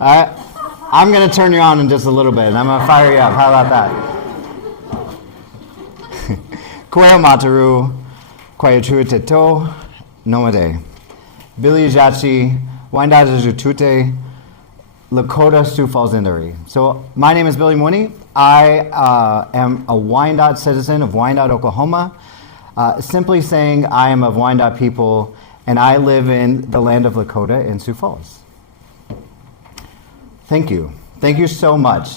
I'm going to turn you on in just a little bit, and I'm going to fire you up. How about that? Koe mataru, koe chuiteto, nomade. Billy Jachi, Wyandotte Jutute, Lakota Sioux Falls Indari. So my name is Billy Mawhiney. I am a Wyandotte citizen of Wyandotte, Oklahoma. Simply saying I am of Wyandotte people, and I live in the land of Lakota in Sioux Falls. Thank you. Thank you so much.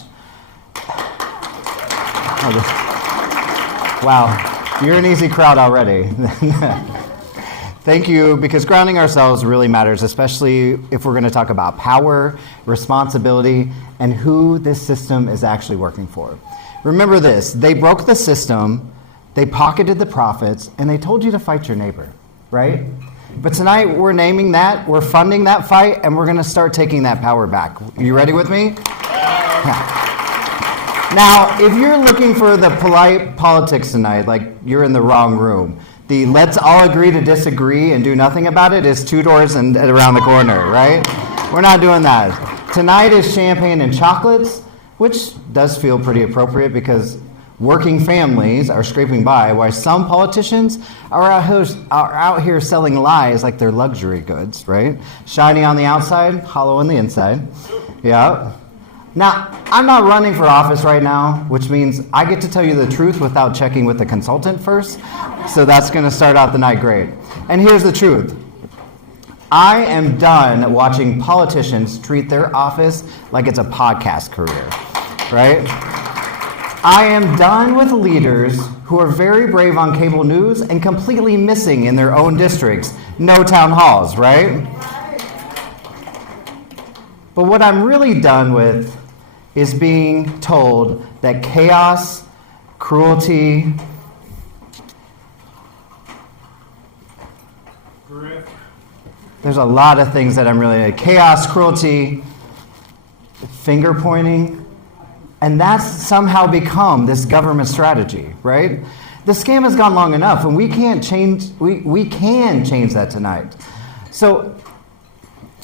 Wow, you're an easy crowd already. Thank you, because grounding ourselves really matters, especially if we're going to talk about power, responsibility, and who this system is actually working for. Remember this, they broke the system, they pocketed the profits, and they told you to fight your neighbor, right? But tonight we're naming that, we're funding that fight, and we're going to start taking that power back. You ready with me? Yeah. Now, if you're looking for the polite politics tonight, like you're in the wrong room. The let's all agree to disagree and do nothing about it is 2 doors and around the corner, right? We're not doing that. Tonight is champagne and chocolates, which does feel pretty appropriate because working families are scraping by while some politicians are out here selling lies like they're luxury goods, right? Shiny on the outside, hollow on the inside. Yeah. Now, I'm not running for office right now, which means I get to tell you the truth without checking with the consultant first. So that's going to start out the night great. And here's the truth. I am done watching politicians treat their office like it's a podcast career, right? I am done with leaders who are very brave on cable news and completely missing in their own districts. No town halls, right? But what I'm really done with is being told that chaos, cruelty, there's a lot of things that I'm really, chaos, cruelty, finger pointing, and that's somehow become this government strategy, right? The scam has gone long enough, and we can change that tonight. So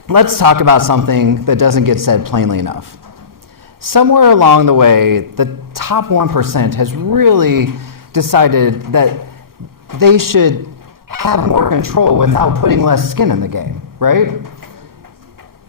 let's talk about something that doesn't get said plainly enough. Somewhere along the way, the top 1% has really decided that they should have more control without putting less skin in the game, right?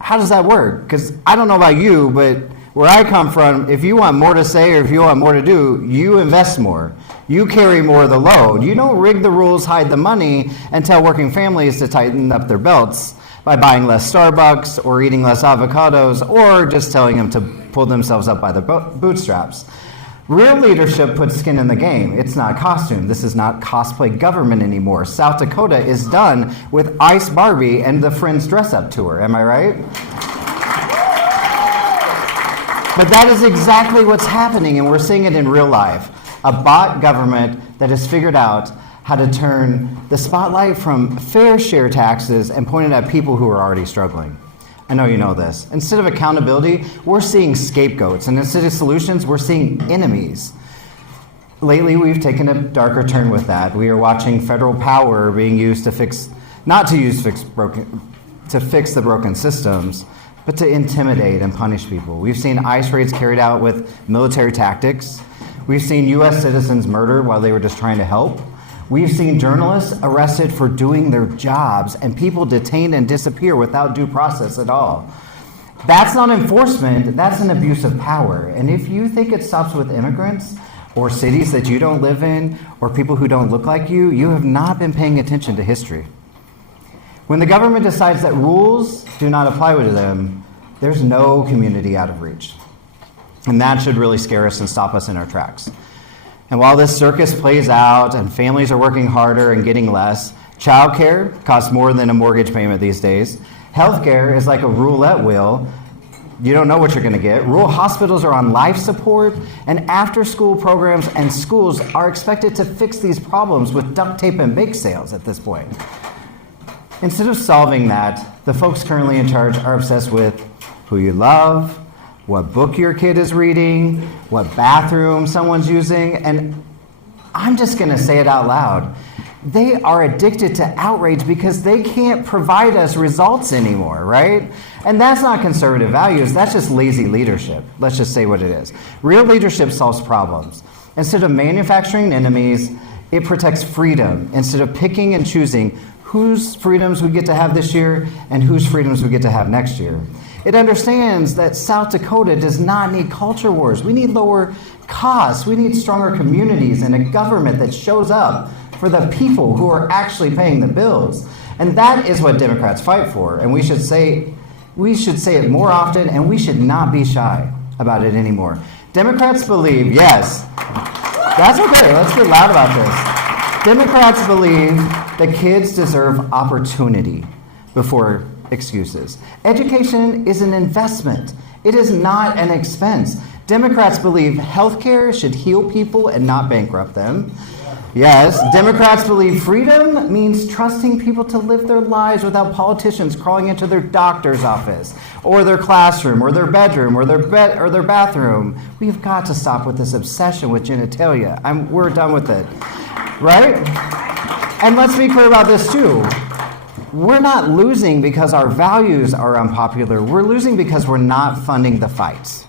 How does that work? Because I don't know about you, but where I come from, if you want more to say or if you want more to do, you invest more. You carry more of the load. You don't rig the rules, hide the money, and tell working families to tighten up their belts by buying less Starbucks or eating less avocados or just telling them to pull themselves up by the bootstraps. Real leadership puts skin in the game. It's not costume. This is not cosplay government anymore. South Dakota is done with Ice Barbie and the Friends dress-up tour. Am I right? But that is exactly what's happening, and we're seeing it in real life. A bot government that has figured out how to turn the spotlight from fair share taxes and point it at people who are already struggling. I know you know this. Instead of accountability, we're seeing scapegoats, and instead of solutions, we're seeing enemies. Lately, we've taken a darker turn with that. We are watching federal power being used to fix the broken systems, but to intimidate and punish people. We've seen ICE raids carried out with military tactics. We've seen U.S. citizens murdered while they were just trying to help. We've seen journalists arrested for doing their jobs and people detained and disappear without due process at all. That's not enforcement, that's an abuse of power. And if you think it stops with immigrants or cities that you don't live in or people who don't look like you, you have not been paying attention to history. When the government decides that rules do not apply to them, there's no community out of reach. And that should really scare us and stop us in our tracks. And while this circus plays out and families are working harder and getting less, childcare costs more than a mortgage payment these days. Healthcare is like a roulette wheel. You don't know what you're going to get. Rural hospitals are on life support, and after-school programs and schools are expected to fix these problems with duct tape and bake sales at this point. Instead of solving that, the folks currently in charge are obsessed with who you love, what book your kid is reading, what bathroom someone's using, and I'm just going to say it out loud. they are addicted to outrage because they can't provide us results anymore, right? And that's not conservative values, that's just lazy leadership. Let's just say what it is. Real leadership solves problems. Instead of manufacturing enemies, it protects freedom instead of picking and choosing whose freedoms we get to have this year and whose freedoms we get to have next year. It understands that South Dakota does not need culture wars. We need lower costs. We need stronger communities and a government that shows up for the people who are actually paying the bills. And that is what Democrats fight for. And we should say it more often, and we should not be shy about it anymore. Democrats believe, yes, that's okay, let's get loud about this. Democrats believe that kids deserve opportunity before excuses. Education is an investment. It is not an expense. Democrats believe healthcare should heal people and not bankrupt them. Yes, Democrats believe freedom means trusting people to live their lives without politicians crawling into their doctor's office or their classroom or their bedroom or their bathroom. We've got to stop with this obsession with genitalia. We're done with it, right? And let's be clear about this too. We're not losing because our values are unpopular. We're losing because we're not funding the fights.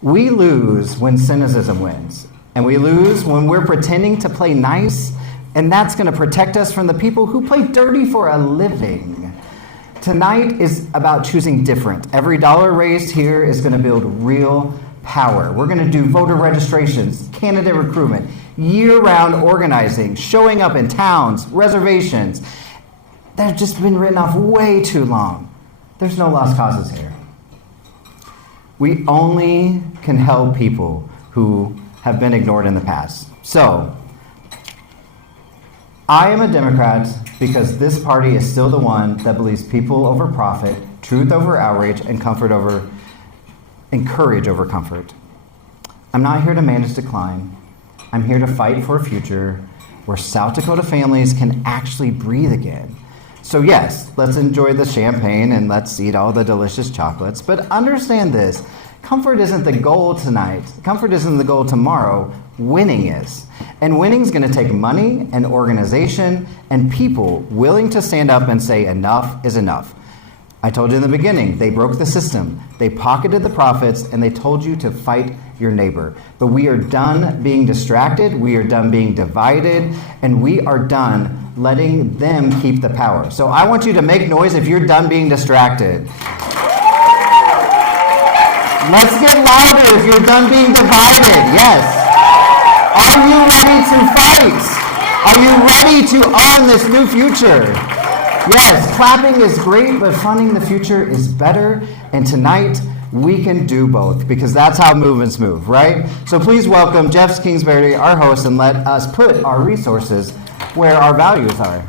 We lose when cynicism wins. And we lose when we're pretending to play nice, and that's going to protect us from the people who play dirty for a living. Tonight is about choosing different. Every dollar raised here is going to build real power. We're going to do voter registrations, candidate recruitment, year-round organizing, showing up in towns, reservations that have just been written off way too long. There's no lost causes here. We only can help people who have been ignored in the past. So, I am a Democrat because this party is still the one that believes people over profit, truth over outrage, and courage over comfort. I'm not here to manage decline. I'm here to fight for a future where South Dakota families can actually breathe again. So yes, let's enjoy the champagne and let's eat all the delicious chocolates, but understand this. Comfort isn't the goal tonight. Comfort isn't the goal tomorrow. Winning is. And winning is going to take money and organization and people willing to stand up and say enough is enough. I told you in the beginning, they broke the system. They pocketed the profits and they told you to fight your neighbor. But we are done being distracted. We are done being divided. And we are done letting them keep the power. So I want you to make noise if you're done being distracted. Let's get louder if you're done being divided. Yes. Are you ready to fight? Are you ready to own this new future? Yes, clapping is great, but funding the future is better. And tonight, we can do both because that's how movements move, right? So please welcome Jeff Kingsbury, our host, and let us put our resources where our values are.